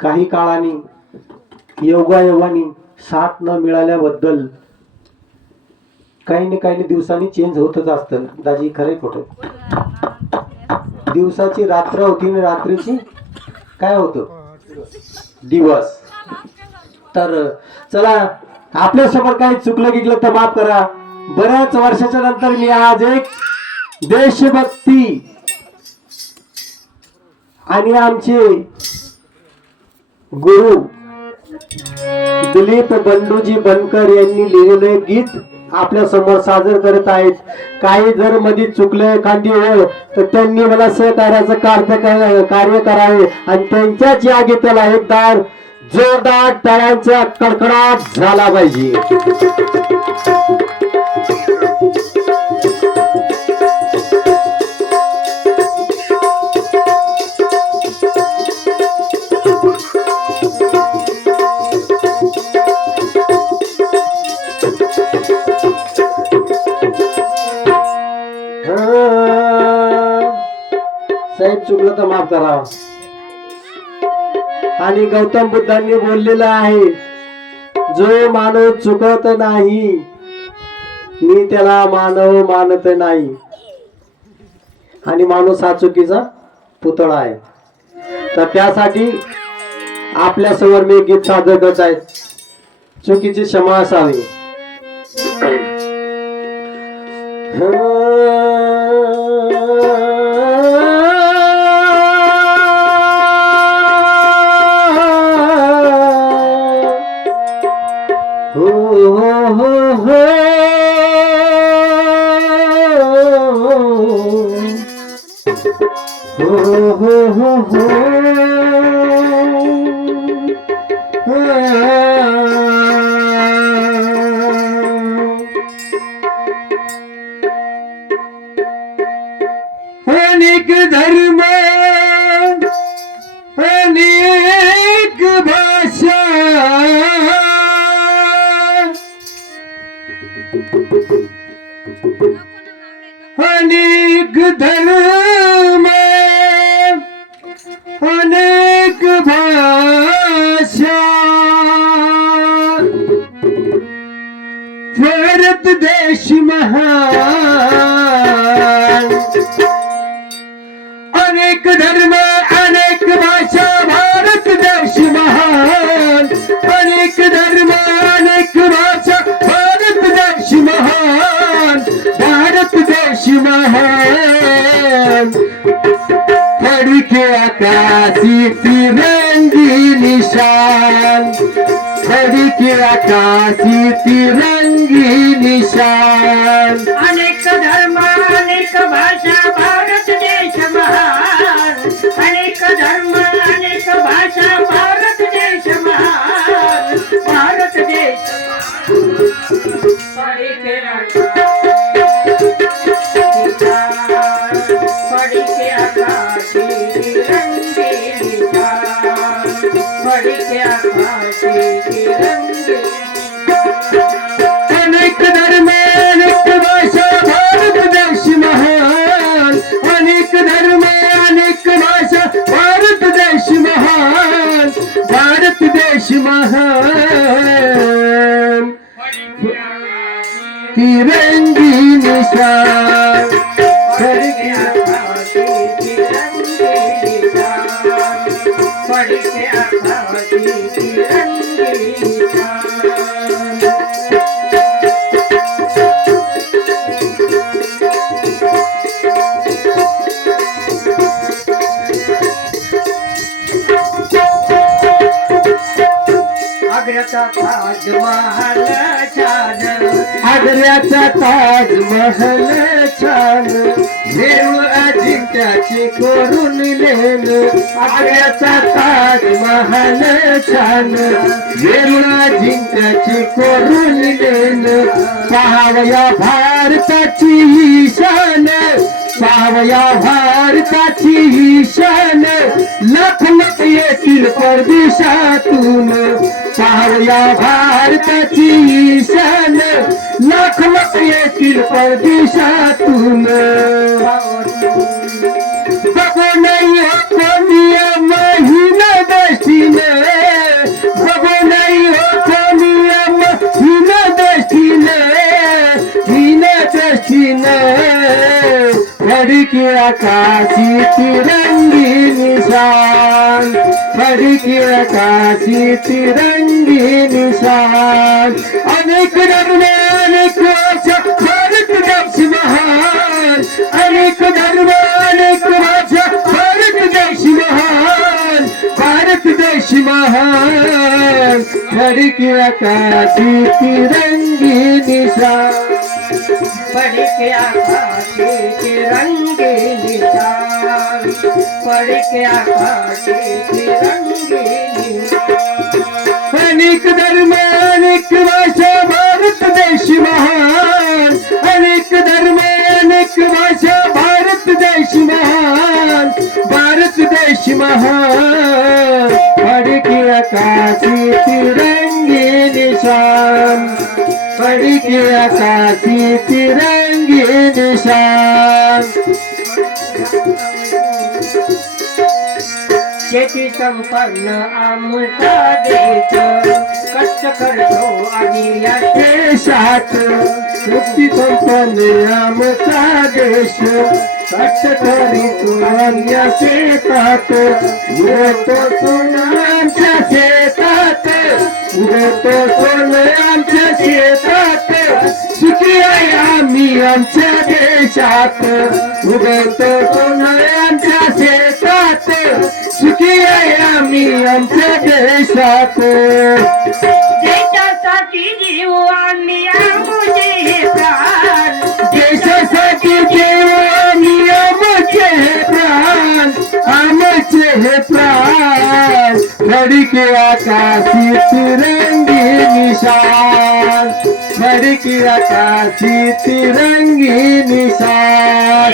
काही काळाने योगायोगाने साथ न मिळाल्याबद्दल काही ना काही दिवसांनी चेंज होतच असतं. दाजी खरंय खोटं? दिवसाची रात्र होती आणि रात्रीची काय होतं? दिवस. तर चला, आपल्यासमोर काही चुकलं गिकलं तर माफ करा. बऱ्याच वर्षाच्या नंतर मी आज एक देशभक्ती आणि आमचे गुरु दिलीप बंडूजी बनकर यांनी लिहिलेले गीत आपल्या समोर सादर करत आहेत. काही जर मध्ये चुकले एखादी वेळ तर त्यांनी मला सहकार्याचं कार्य करावे आणि त्यांच्याच या गीताला एकदा जोरदार टाळ्यांचा कडकडाट झाला पाहिजे. साहेब चुकलं तर माफ करा. आणि गौतम बुद्धांनी बोललेलं आहे, जो माणूस चुकत नाही मी त्याला मानव मानत नाही. आणि माणूस हा चुकीचा पुतळा आहे. तर त्यासाठी आपल्या समोर मी गीत सादर करत आहे. चुकीची क्षमा असावी. अनेक धर्म अनेक भाषा अनेक धर्म अनेक भाषा भारत देश महान. अनेक धर्म अनेक भाषा भारत देश महान. अनेक धर्म अनेक भाषा भारत देश महान. भारत देश महान. फडके आकाशी तिरंगी निशान. फडके आकाशी तिरंगी निशान. अनेक धर्म अनेक भाषा भारत देश महान. अनेक धर्म अनेक भाषा भारत देश महान. भारत देश पढ़के आकाशी तिरंगे निशान. पढ़के आकाशी तिरंगे. अनेक धर्म अनेक भाषा भारत देश महान. अनेक धर्म अनेक भाषा भारत देश महान. भारत देश महान. तिरंगी निशान. पढ़के आकाशी तिरंगे निशान. पढ़के आकाशी तिरंगे निशान. आग्र्याचा ताजमहल छान. आग्र्याचा ताजमहल छान. देऊळ अजिंक्याची कोरून लेन. आग्र्याचा ताजमहल छान. देऊळ अजिंक्याची कोरून लेन. पाहावया भारताची ही शान. पाहावया भारताची ही शान. लाख लाख येतील परदेशातून. पाहावया भारताची ही शान. लाख लाख येतील परदेशातून. बघून कोणी महिना दर्शन. के आकाशी तिरंगी निशान, खड़ी के आकाशी तिरंगी निशान। अनेक धर्म अनेक भाषा भारत देश महान, अनेक धर्म अनेक भाषा भारत देश महान, भारत देश महान। खड़ी के आकाशी तिरंगी निशान, पढ़ के आकाशी तिरंगे निशान, पढ़ के आकाशी तिरंगे निशान। अनेक धर्म अनेक भाषा भारत देश महान, अनेक धर्म अनेक भाषा भारत देश महान, भारत देश महान। पढ़ के आकाशी तिरंगे निशान, पढ़ के आकाशी तिरंगे निशान। शेती संपन्न आमचा देश, कष्ट करतो आम्ही या देशात मुक्ती संपन्न आमचा देश, कष्ट करीतो अन्य शेतात, उगवतो सोन आमच्या शेतात, उगवतो सोन आमच्या शेतात। सुखी आहे आम्ही आमच्या देशात, उगवतो सोन आमच्या शेतात, सुखी आहे आम्ही आमच्या देशात। देशासाठी जीव आणि आमचे प्राण, देशासाठी जीव आणि आमचे हे प्राण, आमचे हे प्राण। खड़ी के आकाशी तिरंगी निशान, खड़ी के आकाशी तिरंगी निशान।